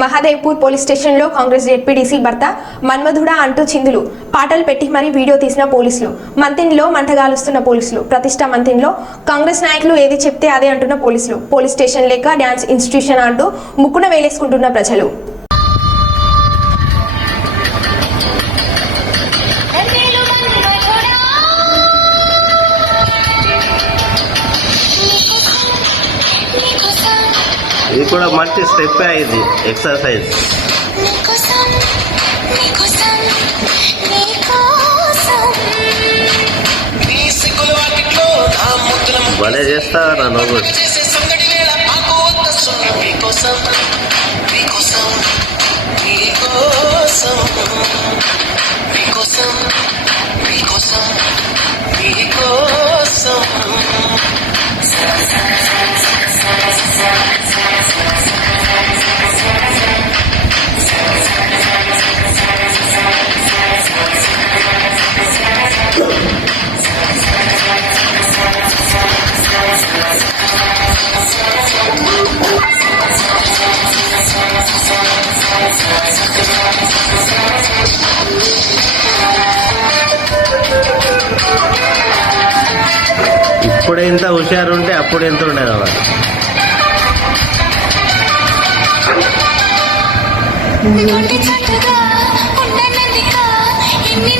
Mahadevpur police స్టేషన్లో Congress ZPDC భర్త మన్మధుడా అంటూ చిందులు. పాటలు పెట్టి మరీ వీడియో తీసిన పోలీసులు. మంతిన్లో మంటగాలుస్తున్న పోలీసులు. ప్రతిష్ట మంతిన్లో కాంగ్రెస్ నాయకులు ఏది చెప్తే అదే అంటున్న పోలీసులు. పోలీస్ స్టేషన్ లేక డ్యాన్స్ ఇన్స్టిట్యూషన్ అంటూ ముక్కున వేలేసుకుంటున్న ప్రజలు. ఇది కూడా మంచి స్టెప్ ఇది ఎక్సర్సైజ్ భలే చేస్తావా నా నువ్వు? మీకోసం మీకోసం మీకోసం అప్పుడే ఇంత హుషారు ఉంటే అప్పుడు ఎంత ఉండేది అలా. నోటి చక్కగా ఉండనందిక ఎన్ని